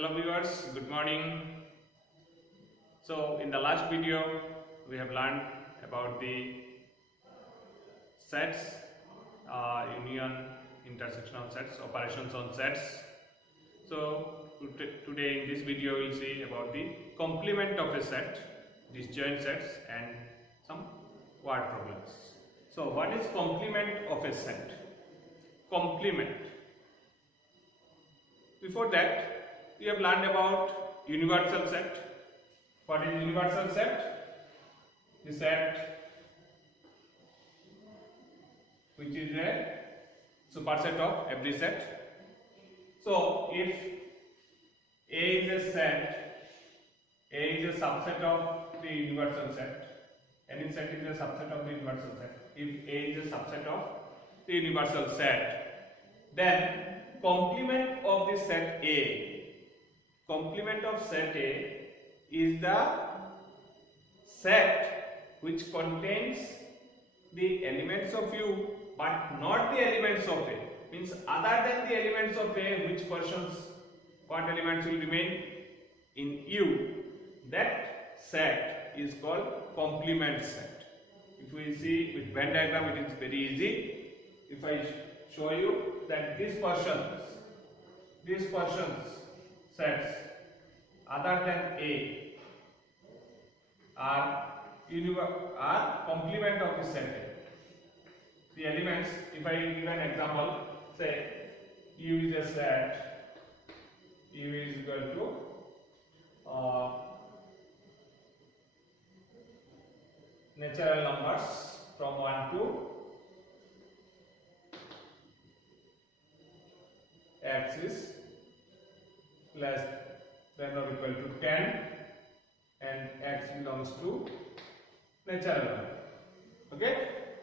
Hello viewers, good morning. So in the last video we have learned about the sets, union, intersection of sets, operations on sets. So today in this video we will see about the complement of a set, disjoint sets and some word problems. So what is complement of a set? Complement. Before that we have learned about universal set. What is universal set? The set which is a superset of every set. So if A is a set, A is a subset of the universal set, any set is a subset of the universal set. If A is a subset of the universal set, then complement of the set A, complement of set A is the set which contains the elements of U but not the elements of A, means other than the elements of A, which portions, what elements will remain in U, that set is called complement set. If we see with Venn diagram, it is very easy. If I show you that these portions sets other than A are complement of the set A. The elements, if I give an example, say U is a set, U is equal to natural numbers from 1 to x is less than or equal to 10 and x belongs to natural number. Okay,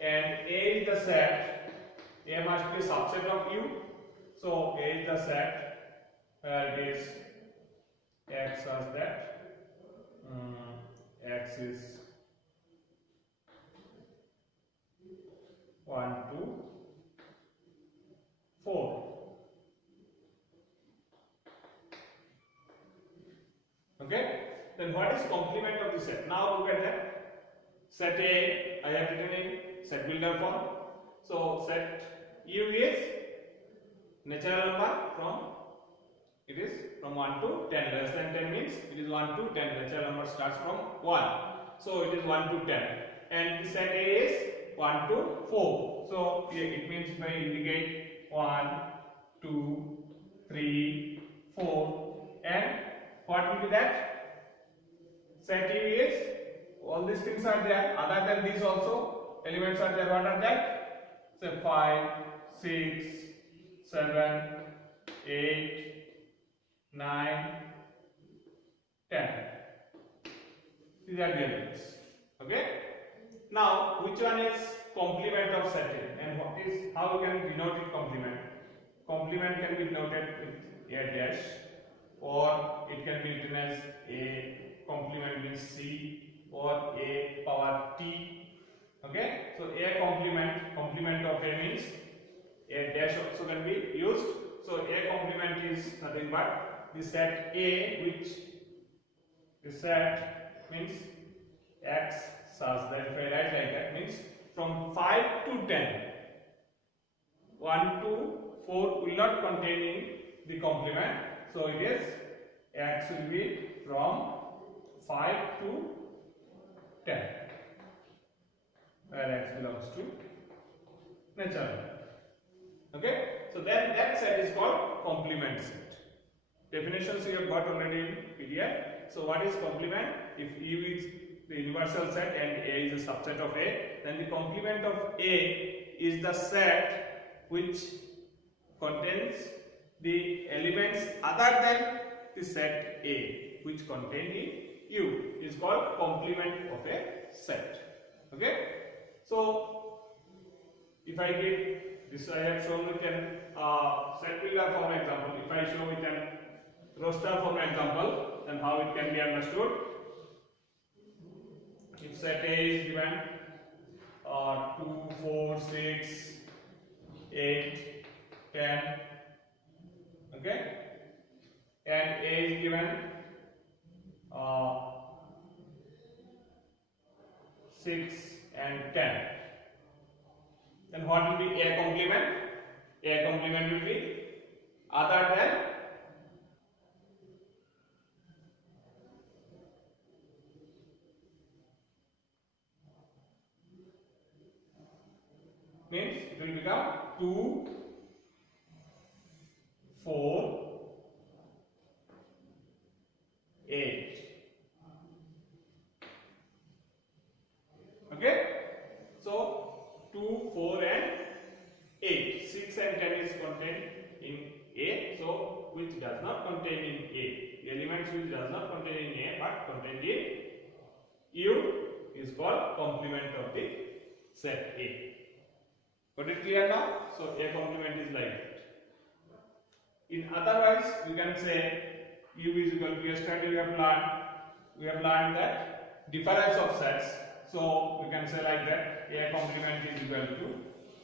and A is the set, A must be a subset of U, so A is the set where it is x such that x is 1 to 4. Okay, then what is complement of the set? Now look at that. Set A I have written in set builder form. So set U is natural number from, it is from 1 to 10. Less than 10 means it is 1 to 10. Natural number starts from 1. So it is 1 to 10. And the set A is 1 to 4. So it means if I indicate 1, 2, 3, 4, and what will be that? Set U is, all these things are there. Other than these also elements are there. What are that? Say 5, 6, 7, 8, 9, 10. These are the elements. Okay. Now which one is complement of set A, and what is, how we can denote it complement? Complement can be denoted with a dash, or it can be written as A complement means C or A power T. Okay, so A complement of A means a dash also can be used. So A complement is nothing but the set A, which the set means x such that, if I write like that, means from 5 to 10, 1 to 4 will not contain in the complement. So it is x will be from 5 to 10, where x belongs to natural number. Okay, so then that set is called complement set. Definitions you have got already in PDF. So what is complement? If U is the universal set and A is a subset of A, then the complement of A is the set which contains the elements other than the set A, which contain in U, is called complement of a set. Okay, so if I give this, I have shown with an set builder form example. If I show with an roster form example, then how it can be understood? If set A is given 2, 4, 6, 8, 10, okay, and A A is given 6 and 10. Then what will be A complement? A complement will be other than means it will become 2, 4, 8. Okay, so 2, 4 and 8. 6 and 10 is contained in A, so which does not contain in A. The elements which does not contain in A but contained in U is called complement of the set A. Got it clear now? So A complement is like that. In otherwise, we can say U is equal to, yesterday we have learned that difference of sets. So we can say like that, A complement is equal to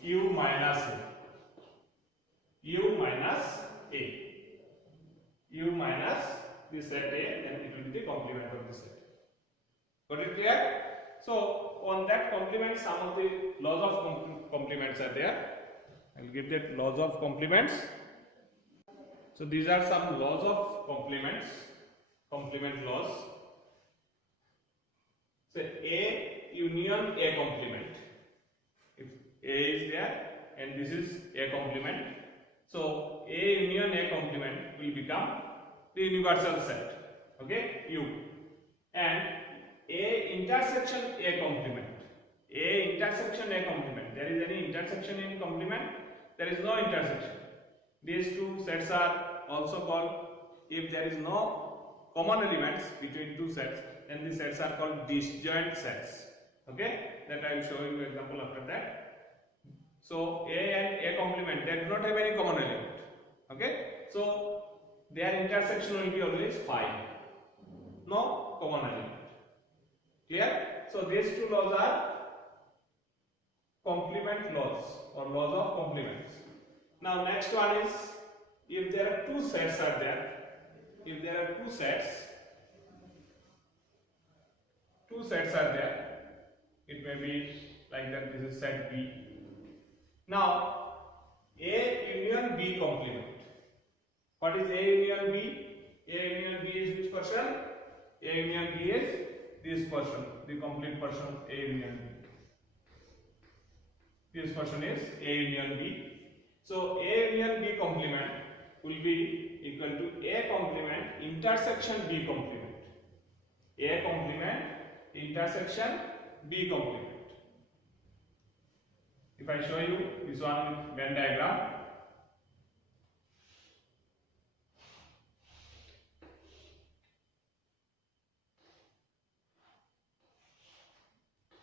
U minus A. U minus A. U minus the set A, then it will be the complement of the set. Got it clear? So on that complement, some of the laws of complements are there. I will give that laws of complements. So these are some laws of complements, complement laws. So A union A complement. If A is there and this is A complement, so A union A complement will become the universal set. Okay, U. And A intersection A complement. A intersection A complement. There is any intersection in complement? There is no intersection. These two sets are also called, if there is no common elements between two sets, then these sets are called disjoint sets. Okay, that I will show you an example after that. So A and A complement, they do not have any common element. Okay, so their intersection will be always 5. No common element. Clear? So these two laws are complement laws or laws of complements. Now next one is, if there are two sets are there, if there are two sets are there, it may be like that, this is set B. Now A union B complement. What is A union B? A union B is which portion? A union B is this portion, the complete portion of A union B. This portion is A union B. So A union B complement will be equal to A complement intersection B complement. A complement intersection B complement. If I show you this one with Venn diagram,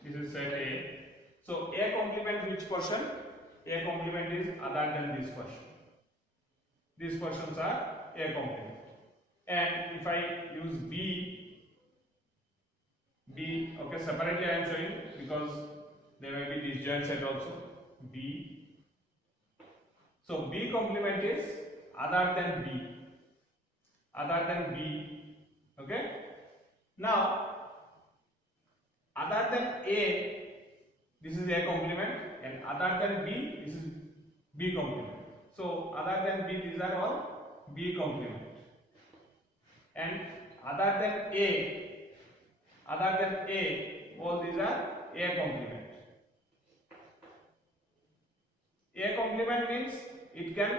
this is set A. So A complement which portion? A complement is other than this portion. These portions are A complement. And if I use B, okay, separately I am showing because there may be disjoint set also. B. So B complement is other than B. Other than B. Okay. Now, other than A, this is A complement, and other than B, this is B complement. So other than B, these are all B complement, and other than A, all these are A complement. A complement means it can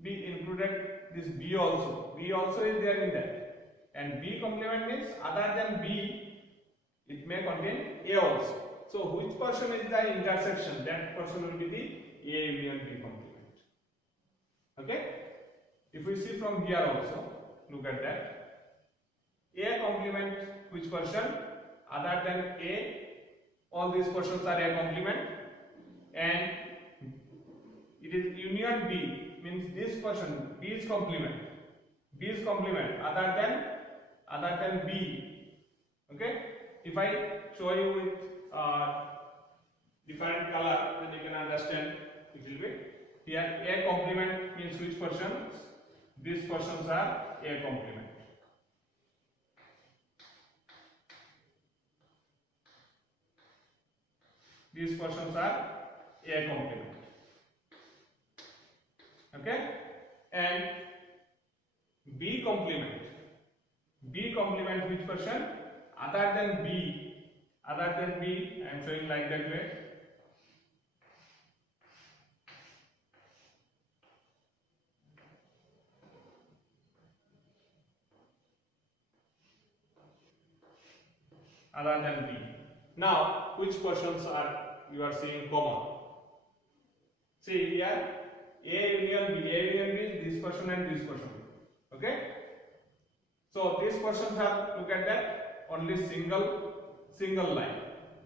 be included this B also. B also is there in that, and B complement means other than B, it may contain A also. So which portion is the intersection? That portion will be the A union B complement. Okay. If we see from here also, look at that. A complement which portion? Other than A, all these portions are A complement, and it is union B, means this portion B is complement. B is complement other than B. Okay. If I show you with different color, then you can understand it will be. Here A complement means which portion? these portions are A complement. These portions are A complement. Okay, and B complement. B complement which portion? Other than B. Other than B, I am showing like that way. Other than B. Now, which portions are you are seeing common? See here, A union B. A union B is this portion and this portion. Okay. So these portions are, look at that, only single line.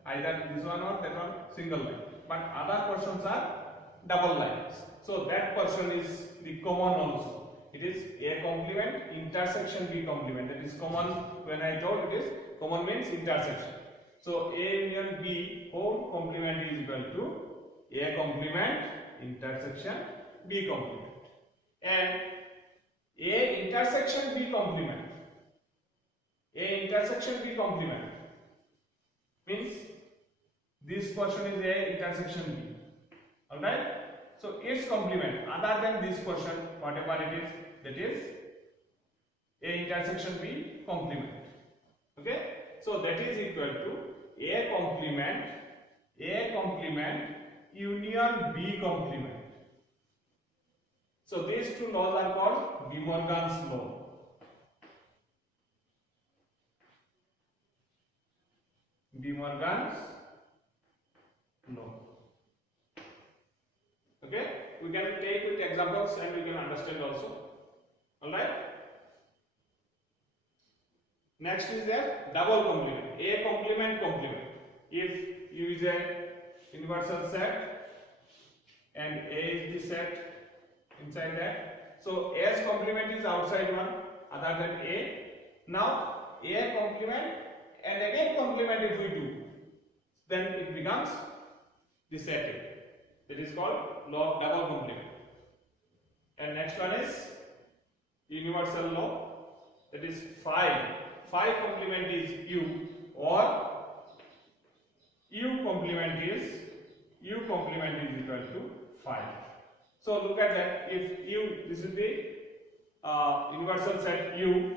Either this one or that one, single line. But other portions are double lines. So that portion is the common also. It is A complement intersection B complement. That is common. When I told it is common means intersection. So A union B whole complement is equal to A complement intersection B complement. And A intersection B complement. A intersection B complement means this portion is A intersection B. Alright? So its complement other than this portion, whatever it is, that is A intersection B complement. Okay? So that is equal to A complement union B complement. So these two laws are called De Morgan's law. De Morgan's law. Okay, we can take with examples and we can understand also. Alright. Next is the double complement. A complement complement. If U is a universal set and A is the set inside that. So A's complement is outside one other than A. Now A complement and again complement if we do, then it becomes the set A. That is called law of double complement. And next one is universal law. That is phi. Phi complement is U, or U complement is equal to phi. So look at that. If U, this is the universal set U.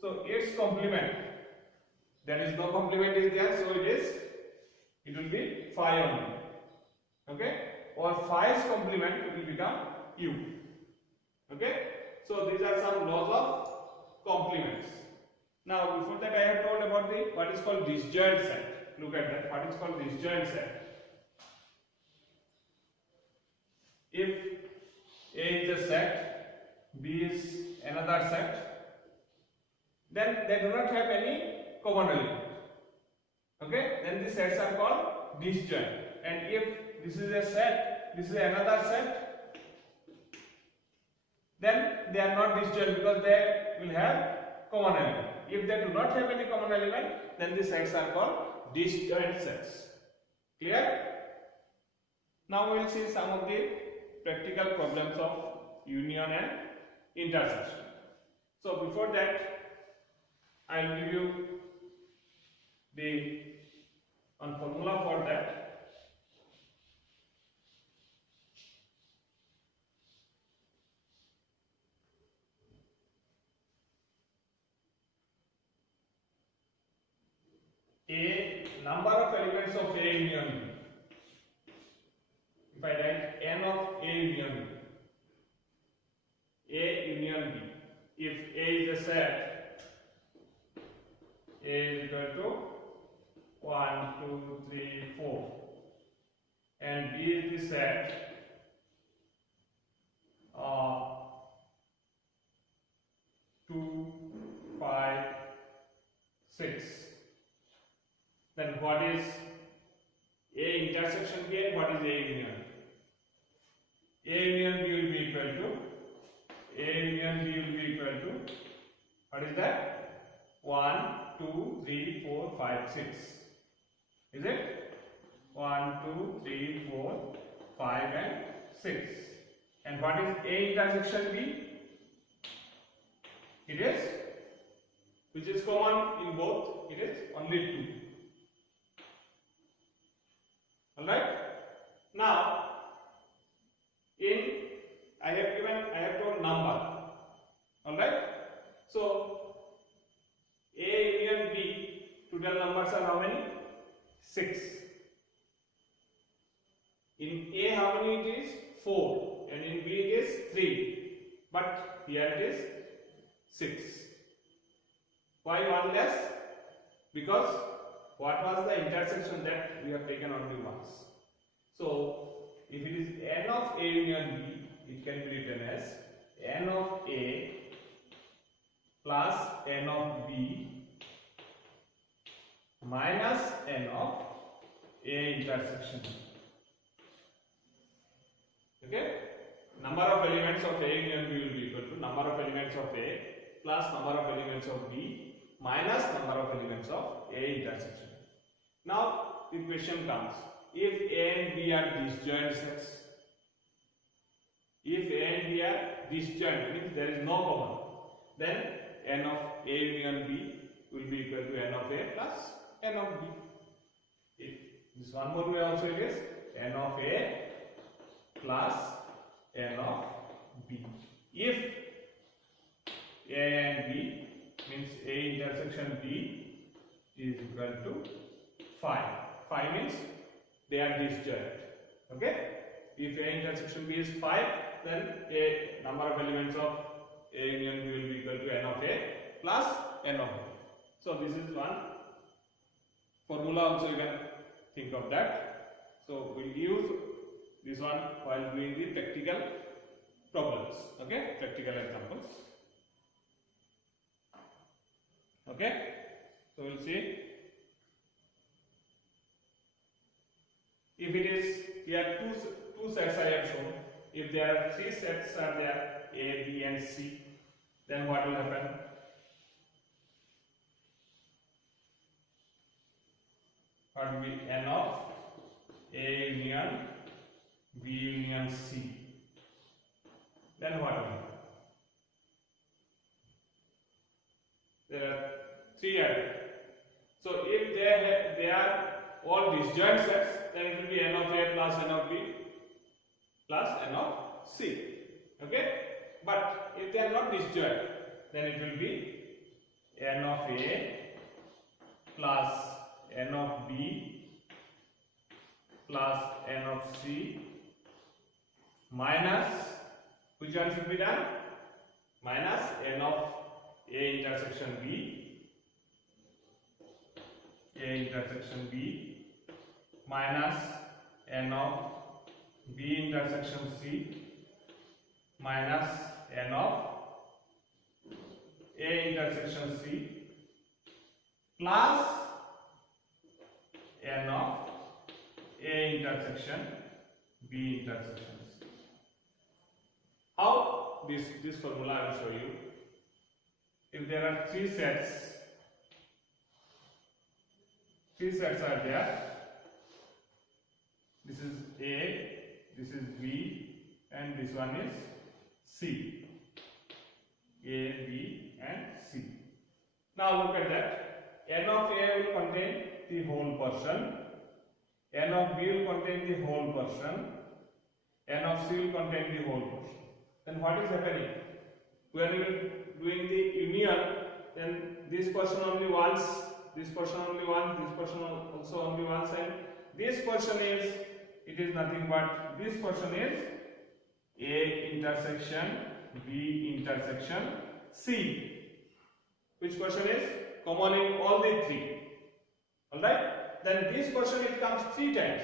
So its complement, there is no complement is there, so it will be phi only. Okay, or phi's complement will become U. Okay, so these are some laws of complements. Now before that I have told about the what is called disjoint set. Look at that, what is called disjoint set. If A is a set, B is another set, then they do not have any common element. Okay, then the sets are called disjoint. And if this is a set, this is another set, then they are not disjoint because they will have common element. If they do not have any common element, then the sets are called disjoint sets. Clear? Now we will see some of the practical problems of union and intersection. So before that, I will give you the one formula for that. A number of elements of A union B. If I write n of A union B, A union B, if A is a set, A is equal to 1, 2, 3, 4, and B is the set 2, 5, 6. Then what is A intersection B and what is A union? A union B will be equal to what is that? 1, 2, 3, 4, 5, 6. Is it? 1, 2, 3, 4, 5 and 6. And what is A intersection B? It is, which is common in both, it is only 2. Alright. Now, I have told number. Alright. So, A union B, total numbers are how many? 6. In A, how many it is? 4. And in B, it is 3. But here it is 6. Why 1 less? Because what was the intersection that we have taken only once. So, if it is n of A union B, it can be written as n of A plus n of B minus n of A intersection. Okay? Number of elements of A union B will be equal to number of elements of A plus number of elements of B minus number of elements of A intersection. Now the question comes, if A and B are disjoint sets, if A and B are disjoint, means there is no common, then n of A union B will be equal to n of A plus n of B. This one more way also it is n of A plus n of B. If A and B means A intersection B is equal to 5. 5 means they are disjoint. Okay? If A intersection B is 5, then A number of elements of A union B will be equal to n of A plus n of B. So this is one formula also you can think of that. So we'll use this one while doing the practical problems. Okay? Practical examples. Okay? So we'll see. If it is, here two sets I have shown. If there are 3 sets are there, A, B and C, then what will happen? What will be n of A union B union C? Then what will happen? There are 3 added. So if they are all disjoint sets, then it will be n of A plus n of B plus n of C. Okay? But if they are not disjoint, then it will be n of A plus n of B plus n of C minus, which one should be done? Minus n of A intersection B, A intersection B minus n of B intersection C minus n of A intersection C plus n of A intersection B intersection C. How this formula I will show you. If there are 3 sets are there. This is A, this is B, and this one is C. A, B, and C. Now look at that. N of A will contain the whole portion. N of B will contain the whole portion. N of C will contain the whole portion. Then what is happening? When we are doing the union, then this portion only once, this portion only once, this portion also only once, and this portion is, it is nothing but, this portion is A intersection B intersection C. Which portion is common in all the 3. Alright? Then this portion it comes 3 times.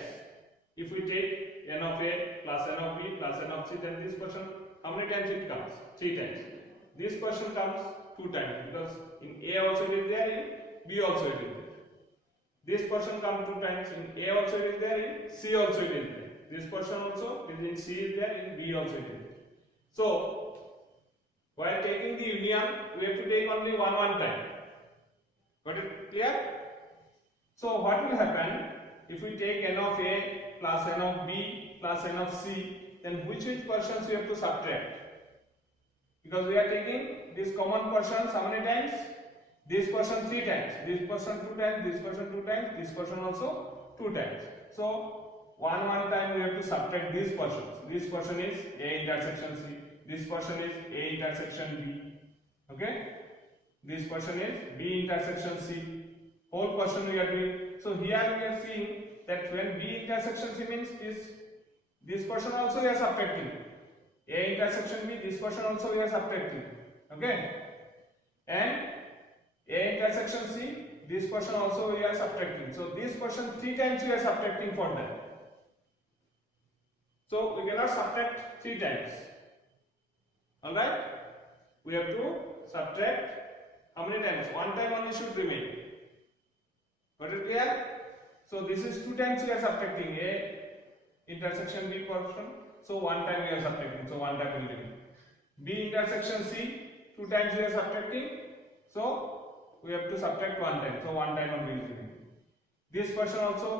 If we take n of A plus n of B plus n of C, then this portion, how many times it comes? 3 times. This portion comes 2 times, because in A also it is there, in B also it is there. This portion comes 2 times, in A also it is there, in C also it is there. This portion also is in C is there, in B also it is there. So, while taking the union, we have to take only one time. Got it clear? So, what will happen if we take n of A plus n of B plus n of C? Then which portions we have to subtract? because we are taking this common portions how many times? This portion 3 times, this portion 2 times, this portion 2 times, this portion also 2 times. So one time we have to subtract these portions. This portion is A intersection C, this portion is A intersection B, okay? This portion is B intersection C, whole portion we are doing. So here we are seeing that when B intersection C means this portion also we are subtracting. A intersection B, this portion also we are subtracting, okay? And A intersection C, this portion also we are subtracting. So this portion 3 times we are subtracting for that. So we cannot subtract 3 times. Alright? We have to subtract how many times? 1 time only should remain. Got it clear? So this is 2 times we are subtracting A intersection B portion. So 1 time we are subtracting. So 1 time will remain. B intersection C, 2 times we are subtracting. So we have to subtract 1 time. So 1 time only will remain. This portion also,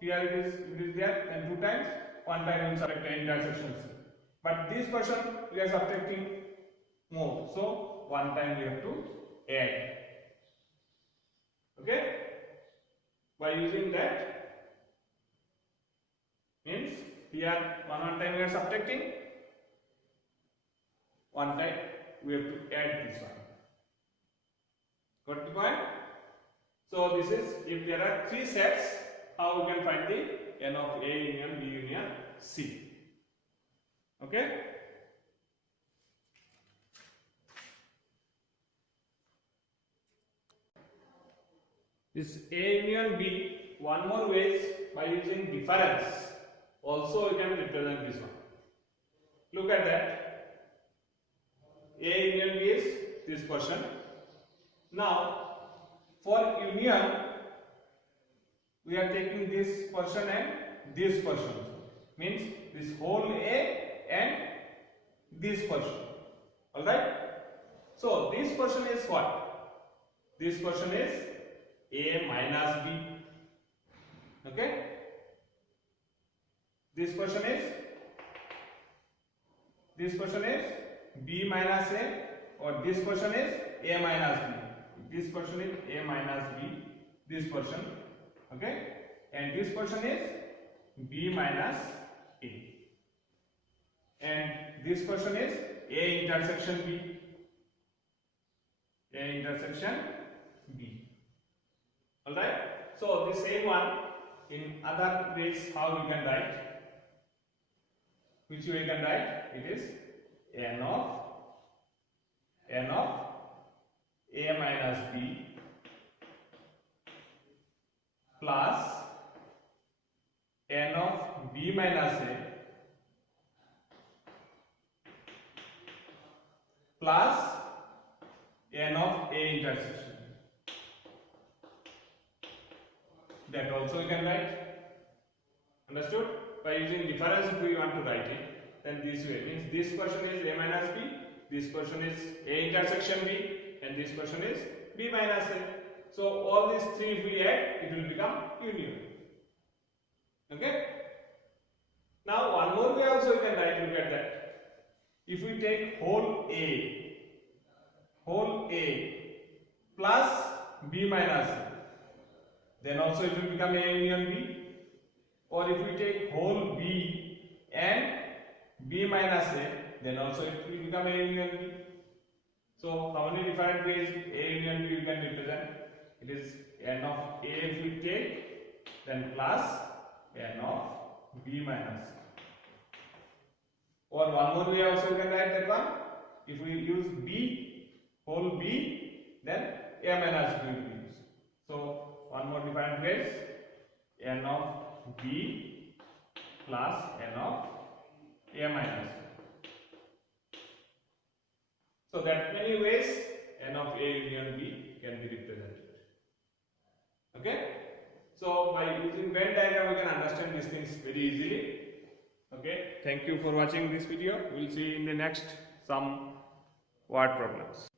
here it is there, and 2 times, 1 time we will subtract A intersection C. But this portion we are subtracting more. So 1 time we have to add. Okay? By using that, means here one time we are subtracting, 1 time we have to add this one. Got the point? So this is, if there are 3 sets, how we can find the n of A union B union C. Okay? This A union B, one more way is by using difference. Also, you can represent this one. Look at that. A union B is this portion. Now, for union, we are taking this portion and this portion. Means this whole A and this portion. Alright? So, this portion is what? This portion is A minus B. Okay? This portion is B minus A, or this portion is A minus B. This portion is A minus B, this portion, okay? And this portion is B minus A. And this portion is A intersection B. A intersection B. Alright? So, the same one in other ways how we can write. Which way we can write? It is n of A minus B plus n of B minus A plus n of A intersection. That also we can write. Understood? By using difference, if we want to write it, then this way means this portion is A minus B, this portion is A intersection B, and this portion is B minus A. So all these 3 if we add, it will become union. Okay? Now one more way also you can write. Look at that. If we take whole A plus B minus A, then also it will become A union B. Or if we take whole B and B minus A, then also it will become A union B. So how many different ways A union B you can represent? It is n of A if we take, then plus n of B minus A. Or one more way also you can write that one. If we use B, whole B, then A minus B will be used. So one more different ways, n of B plus n of A minus B. So that many ways n of A union B can be represented. Okay? So by using Venn diagram we can understand these things very easily. Okay? Thank you for watching this video. We will see in the next some word problems.